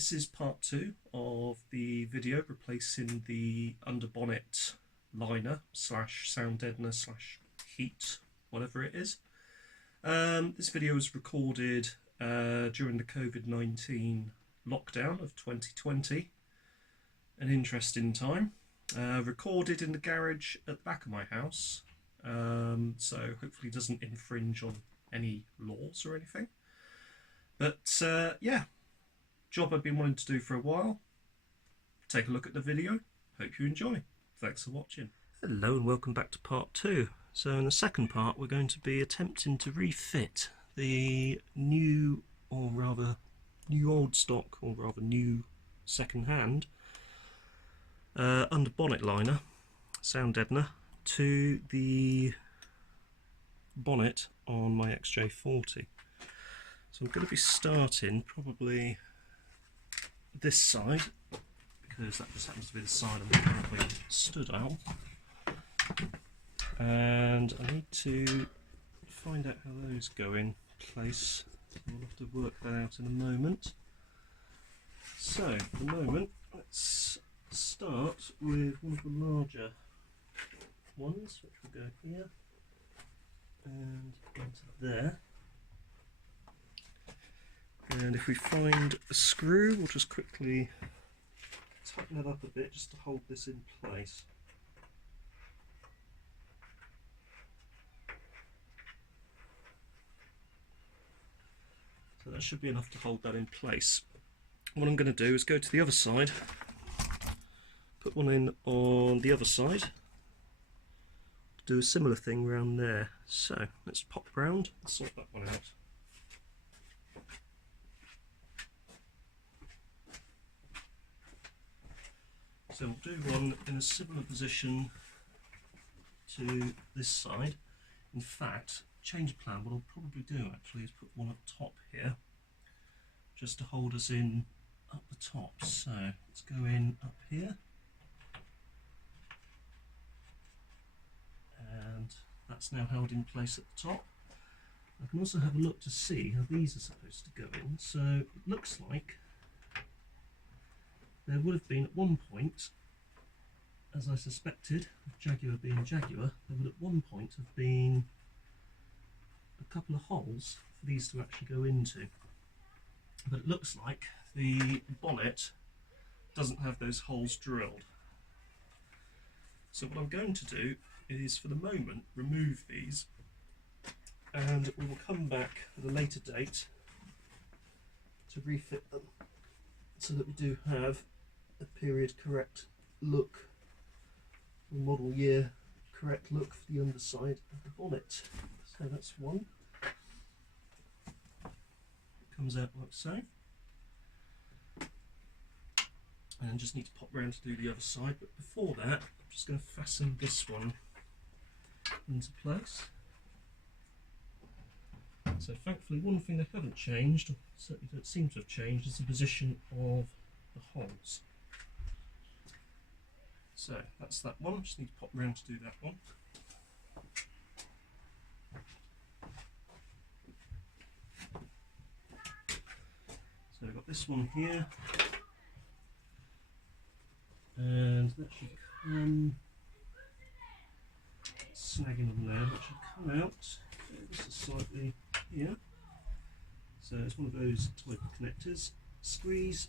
This is part 2 of the video replacing the under bonnet liner slash sound deadener slash heat, whatever it is. This video was recorded during the COVID-19 lockdown of 2020. An interesting time. Recorded in the garage at the back of my house, so hopefully it doesn't infringe on any laws or anything. But yeah, job I've been wanting to do for a while. Take a look at the video. Hope you enjoy. Thanks for watching. Hello and welcome back to part 2. So in the second part we're going to be attempting to refit the new, or rather new old stock, or rather new second hand under bonnet liner, sound deadener, to the bonnet on my XJ40. So I'm going to be starting probably this side, because that just happens to be the side I'm currently stood on, and I need to find out how those go in place. We'll have to work that out in a moment. So for the moment, let's start with one of the larger ones, which will go here and into there. And if we find a screw, we'll just quickly tighten it up a bit just to hold this in place. So that should be enough to hold that in place. What I'm going to do is go to the other side, put one in on the other side, do a similar thing around there. So let's pop round and sort that one out. So we'll do one in a similar position to this side. In fact, change of plan, what I'll probably do actually is put one up top here, just to hold us in up the top. So let's go in up here, and that's now held in place at the top. I can also have a look to see how these are supposed to go in. So it looks like there would have been at one point, as I suspected, Jaguar being Jaguar, there would at one point have been a couple of holes for these to actually go into. But it looks like the bonnet doesn't have those holes drilled. So what I'm going to do is, for the moment, remove these, and we will come back at a later date to refit them, so that we do have a period correct look, model year correct look for the underside of the bonnet. So that's one. Comes out like so. And just need to pop round to do the other side, but before that I'm just going to fasten this one into place. So thankfully one thing they haven't changed, or certainly don't seem to have changed, is the position of the holes. So that's that one, just need to pop round to do that one. So I've got this one here, and that should come, snagging on there, that should come out just slightly here. So it's one of those type of connectors. Squeeze.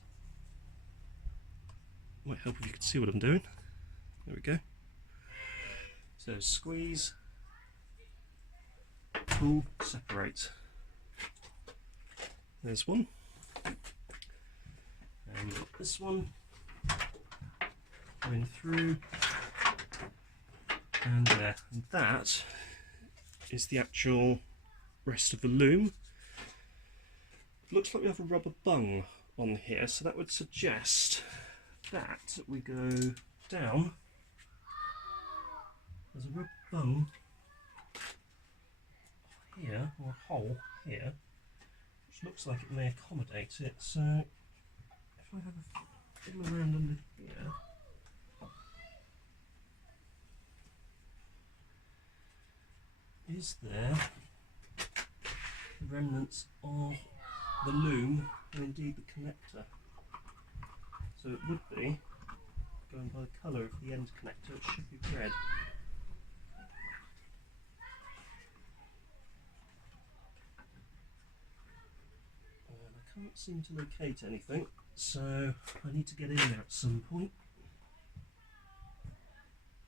Might help if you can see what I'm doing. There we go. So squeeze, pull, separate. There's one. And we've got this one going through, and there. And that is the actual rest of the loom. Looks like we have a rubber bung on here, so that would suggest that we go down. There's a rubber bung here, or a hole here, which looks like it may accommodate it. So if I have a fiddle around under here, is there remnants of the loom, and indeed the connector? So it would be, going by the colour of the end connector, it should be red. And I can't seem to locate anything, so I need to get in there at some point.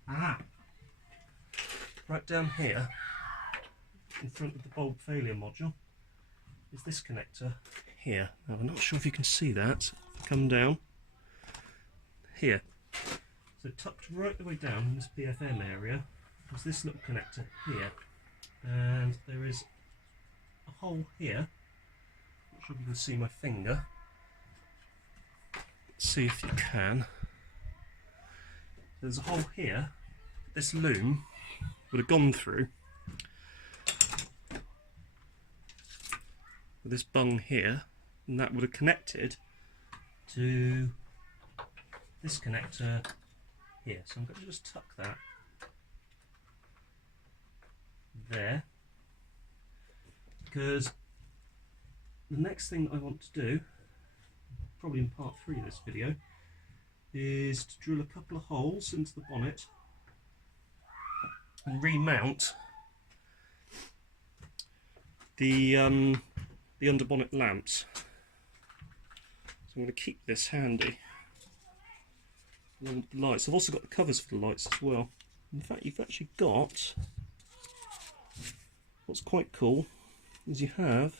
Ah! Right down here, in front of the bulb failure module, is this connector here. Now I'm not sure if you can see that. If I come down here, so tucked right the way down in this BFM area is this little connector here, and there is a hole here. Not sure if you can see my finger. Let's see if you can. There's a hole here. This loom would have gone through with this bung here, and that would have connected to this connector here. So I'm going to just tuck that there, because the next thing I want to do, probably in part 3 of this video, is to drill a couple of holes into the bonnet and remount the under bonnet lamps. So I'm going to keep this handy along with the lights. I've also got the covers for the lights as well. In fact, you've actually got, what's quite cool is you have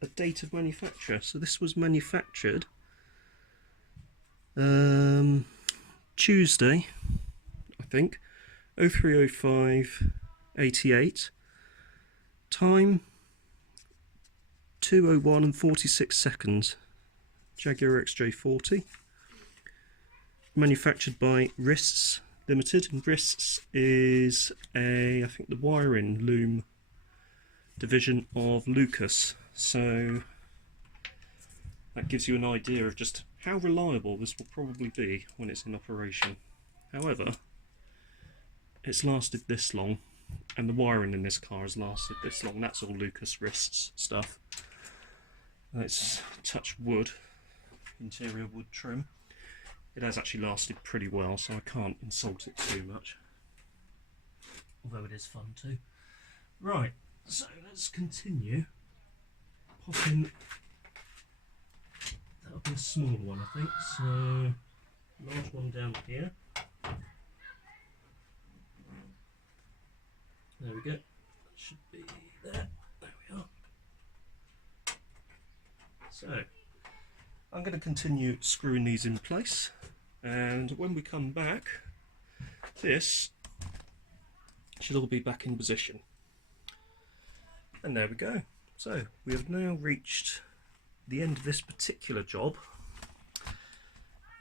a date of manufacture. So this was manufactured Tuesday, I think, 0305/88, time 2:01 and 46 seconds, Jaguar XJ40, manufactured by Wrists Limited, and Wrists is I think the wiring loom division of Lucas, so that gives you an idea of just how reliable this will probably be when it's in operation. However, it's lasted this long, and the wiring in this car has lasted this long. That's all Lucas Wrists stuff. It's touch wood, interior wood trim. It has actually lasted pretty well, so I can't insult it too much, although it is fun too. Right, so let's continue. Pop in, that'll be a small one I think, so large one down here. There we go, that should be there, there we are. So, I'm going to continue screwing these in place, and when we come back, this should all be back in position. And there we go. So, we have now reached the end of this particular job.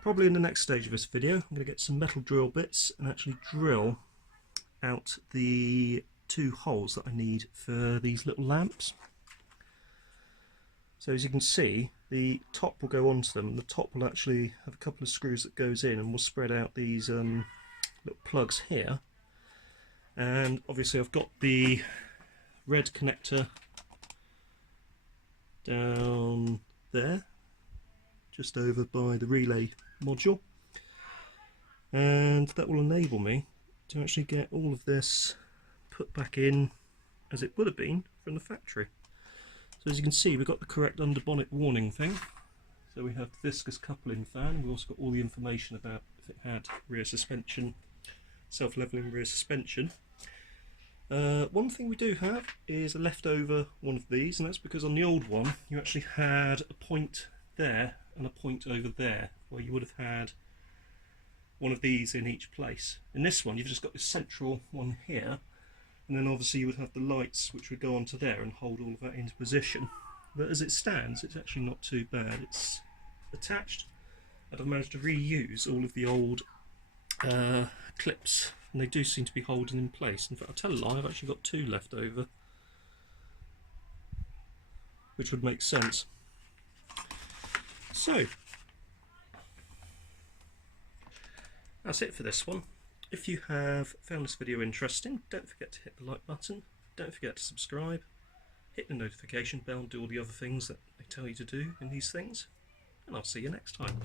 Probably in the next stage of this video, I'm going to get some metal drill bits and actually drill out the 2 holes that I need for these little lamps. So as you can see, the top will go onto them, and the top will actually have a couple of screws that goes in, and we'll spread out these little plugs here. And obviously I've got the red connector down there, just over by the relay module, and that will enable me to actually get all of this put back in as it would have been from the factory. So as you can see, we've got the correct under bonnet warning thing. So we have the viscous coupling fan. We've also got all the information about if it had rear suspension, self-leveling rear suspension. One thing we do have is a leftover one of these, and that's because on the old one you actually had a point there and a point over there, where you would have had one of these in each place. In this one you've just got this central one here, and then obviously you would have the lights which would go onto there and hold all of that into position. But as it stands, it's actually not too bad. It's attached, and I've managed to reuse all of the old clips, and they do seem to be holding in place. In fact, I'll tell a lie, I've actually got 2 left over, which would make sense. So that's it for this one. If you have found this video interesting, don't forget to hit the like button, don't forget to subscribe, hit the notification bell, do all the other things that they tell you to do in these things, and I'll see you next time.